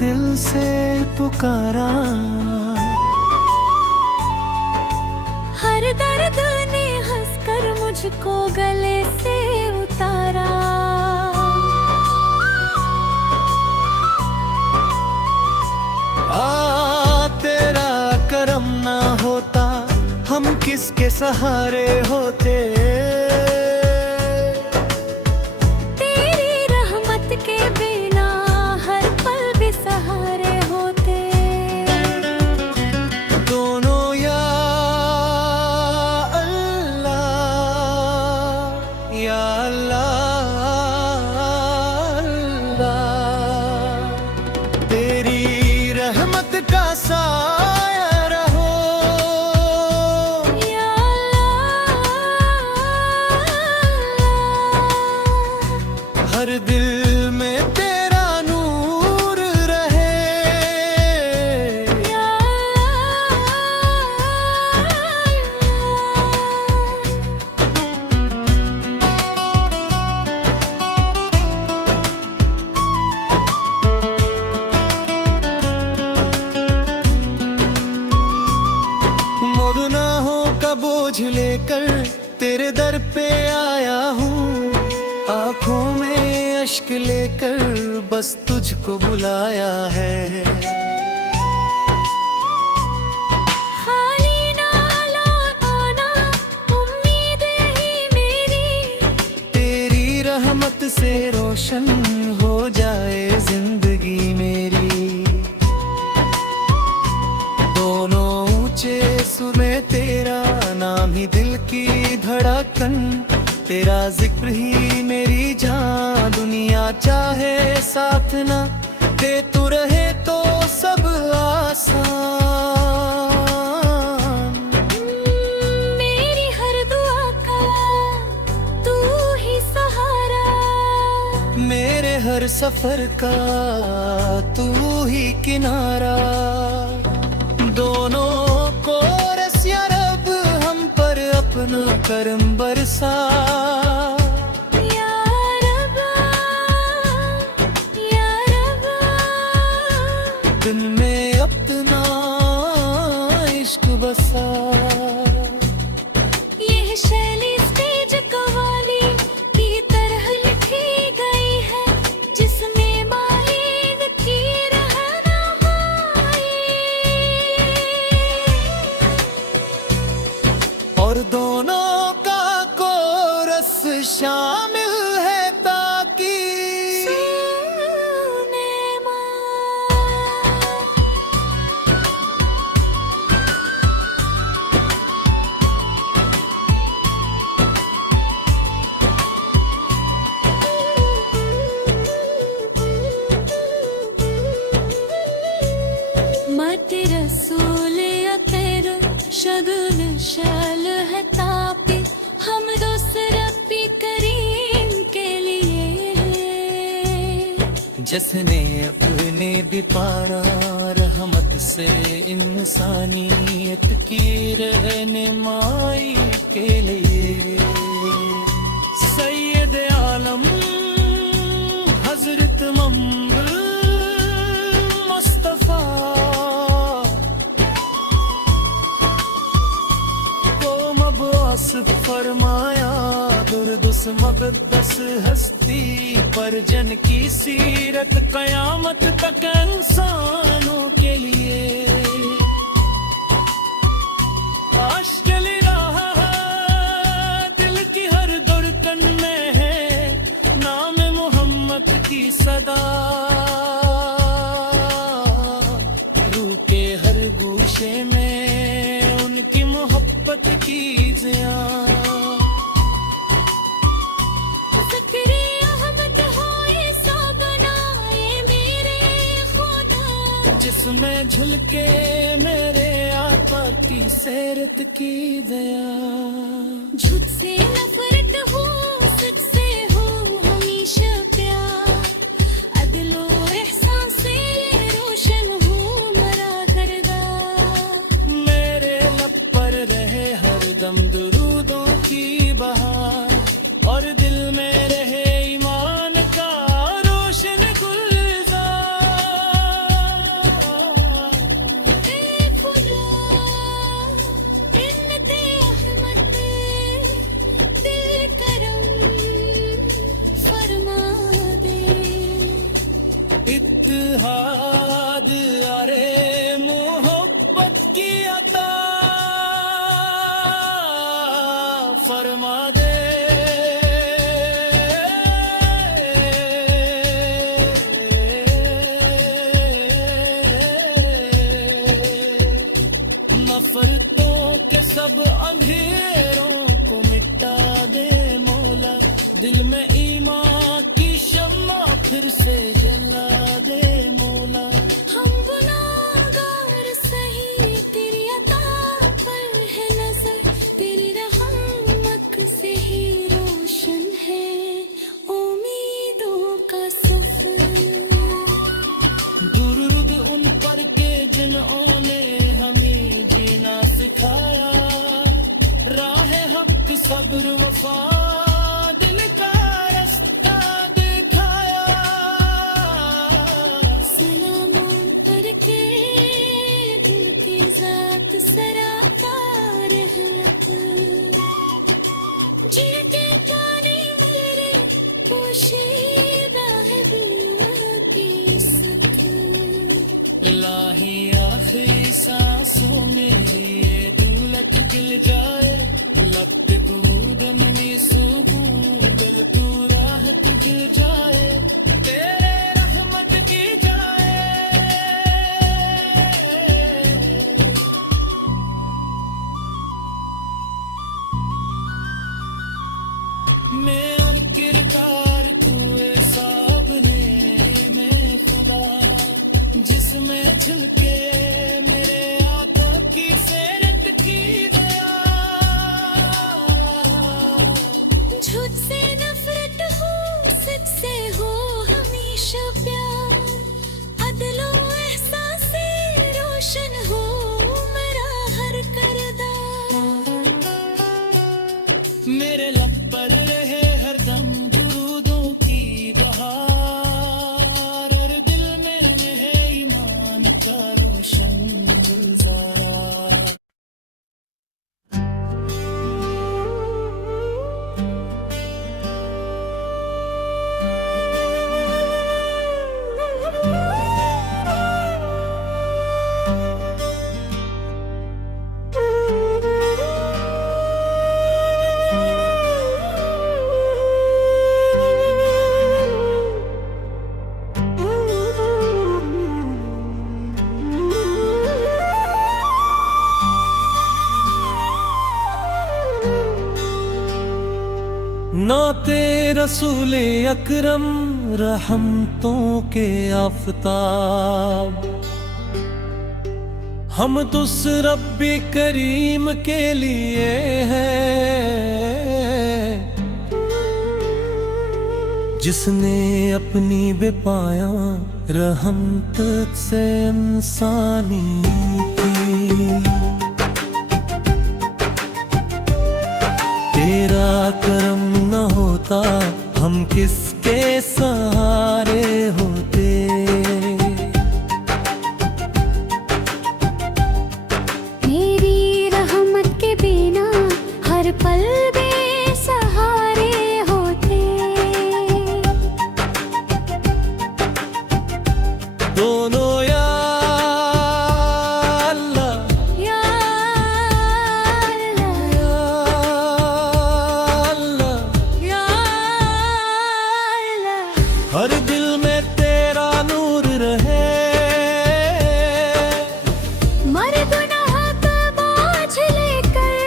दिल से पुकारा, हर दर्द ने हंसकर मुझको गले से उतारा। तेरा करम ना होता हम किसके सहारे होते। तेरी रहमत के बिना हर पल भी सहारे होते। दोनों या अल्लाह, या अल्लाह, अल्लाह। तेरी रहमत का साया रहो, या अल्लाह। हर दिल में तेरा नूर रहे। या गुनाहों का बोझ लेकर तेरे दर पे आया हूँ। आँखों में अश्क लेकर बस तुझको बुलाया है। खाली ना लौटाना उम्मीद ही मेरी। तेरी रहमत से रोशन हो जाए जिंदगी मेरी। दोनों ऊंचे सुर में तेरा नाम ही दिल की धड़कन। तेरा जिक्र ही मेरी जान, दुनिया चाहे साथ ना दे तू रहे तो सब आसान। मेरी हर दुआ का तू ही सहारा। मेरे हर सफर का तू ही किनारा। दोनों को रस या रब हम पर अपना करम बरसा। या रब्बा, या रब्बा। दिल में अपना इश्क बसा। यह शैली स्टेज कव्वाली की तरह लिखी गई है, जिसमें माहिर की रहनुमाई। और दोनों का कोरस शामिल है ताकि सुने माँ। मत रसूल या तेरा शगुल शल है तापी, हम दूसरा भी करीम के लिए। जिसने अपने भी पारा रहमत से इंसानियत की रहनुमाई के लिए। सैयद आलम हजरत मोहम्मद मुस्तफा को मबूस फरमाया। दुर्दुस मक़द्दस हस्ती पर जन की सीरत कयामत तक इंसानों के लिए। आश चली रहा है दिल की हर धड़कन में है नाम मोहम्मद की सदा। रूह के हर गूशे में उनकी मोहब्बत की ज़िया। ज़िक्र अहमद होए सो बनाए मेरे खुदा, जिसमें झुलके मेरे आका की सीरत की दया। झूठ से नफरत हो, सच से हो हमेशा प्यार। अदलो एहसान से रोशन हो मरा करदार। मेरे लब पर रहे हर दम दुरूदों की बहार। और दिल में रहे ईमान का रोशन गुलजार। नफरतों के सब अंधेरों को मिटा दे मौला, दिल में ईमान की शम्मा फिर से जला दे मौला। हम गुनाहगार सही, तेरी अता पर है नजर, तेरी रहमत से ही रोशन है उम्मीदों का सफर। दुरूद उन पर के जिन्होंने हमें जीना सिखाया, राह हक सब्र वफा दिल का रास्ता दिखाया। सलामों पर के दिल की जात सरापा रहमत, जीते जाने मेरे पोशीदा है दिल की सत। लाही आखिरी सांसों में ये दौलत गिल जाए, लपट कूदन में सुकून दिल तू राहत गिल जाए, तेरे रहमत की जाए। मैं और किरदार तूए साबने में खुदा, जिसमें झलके मेरे आंखों की फेरत की दया। झूठ से नफरत हो, सच से हो हमेशा प्यार, अदलो एहसास से रोशन हो मेरा हर किरदार। मेरे लब पर रहे हरदम दुरूदों की बहार, और दिल में है ईमान का रोशन गुलजारा। नाते रसूले अकरम रहमतों के आफताब, हम तो उस रब्बी करीम के लिए हैं जिसने अपनी बेपाया रहमत से इंसानी की। तेरा करम न होता हम किसके सहारे होते, मेरी रहमत के बिना हर पल बेसहारे होते। दोनों या अल्लाह या अल्लाह, या अल्लाह, या अल्लाह, हर दिल में तेरा नूर रहे, मर गुनाह का बोझ लेकर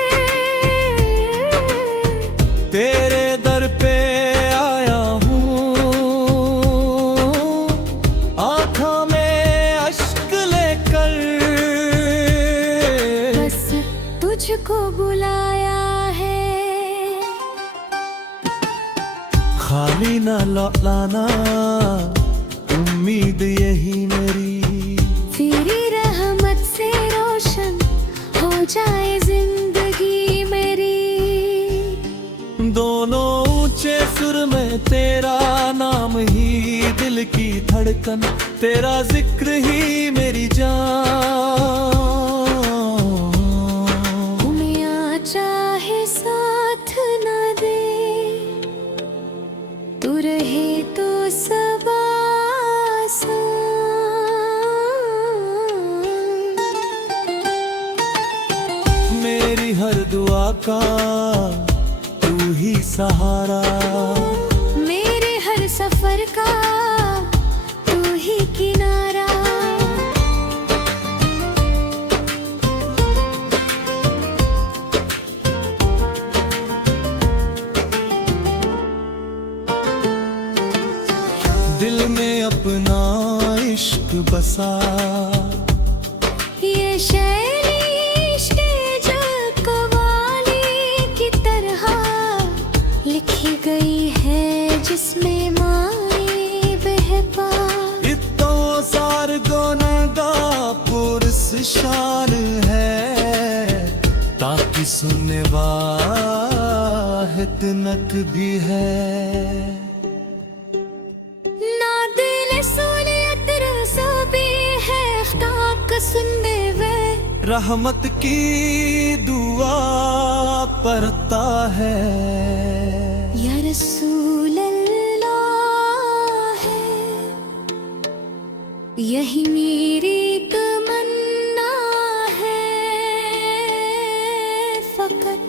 तेरे दर पे आया हूँ, आँखों में अश्क लेकर। बस तुझको बुलाया है, खाली ना लौटाना उम्मीद यही मेरी, तेरी रहमत से रोशन हो जाए जिंदगी मेरी। दोनों ऊंचे सुर में तेरा नाम ही दिल की धड़कन, तेरा जिक्र ही मेरी जान। दुनिया चाहे साथ न दे, तू रहे तो सब आसान। मेरी हर दुआ का तू ही सहारा, मेरे हर सफर का तू ही किनारा। बसा। ये शैली स्टेज कव्वाली की तरह लिखी गई है जिसमें माए बहपा। इतो सार गोनगा पुरस शान है ताकि सुनने वाहिद नत भी है। ना दिल सुनियत रसूबी है खाक सुनने वे रहमत की दुआ पढ़ता है। या रसूल अल्लाह है यही मेरी तमन्ना है फकत।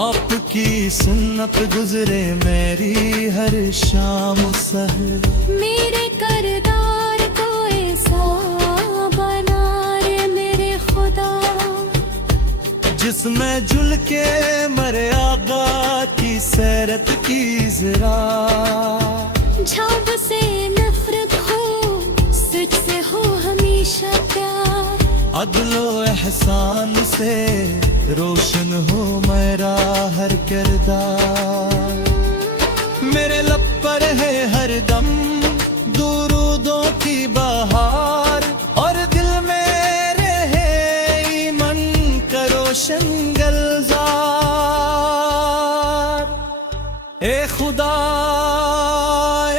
आपकी सुन्नत गुजरे मेरी हर शाम सहर। मेरे करदार को ऐसा बना रे मेरे खुदा जिसमें जुल के मरे आगा की सैरत की जरा। झब से नफरत हो सच से हो हमेशा प्यार। अदलो एहसान से रोशन हो मेरा हर किरदार। मेरे लब पर है हर दम दुरूदों की बहार और दिल में रहे ईमान का रोशन गुलजार। ए खुदा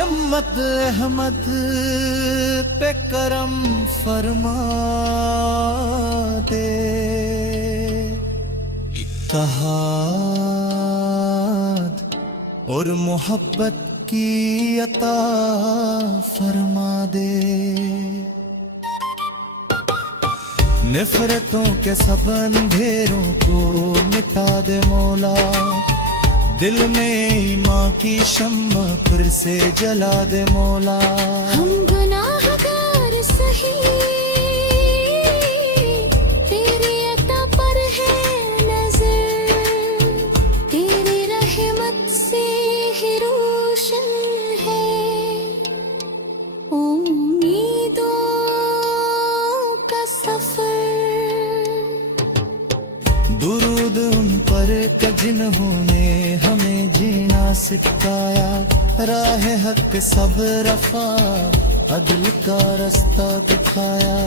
उम्मत अहमद पे करम फरमा दे। इत्तेहाद और मोहब्बत की अता फरमा दे। नफरतों के सब अंधेरों को मिटा दे मौला। दिल में ईमान की शम्मा फिर से जला दे मौला। हम गुनाहगार सही तेरी अता पर है नजर। तेरी रहमत से ही रोशन है उम्मीदों का सफर। दुरूद उन पर का जिन्होंने हमें जीना सिखाया। राह हक सब रफा अदल का रास्ता दिखाया।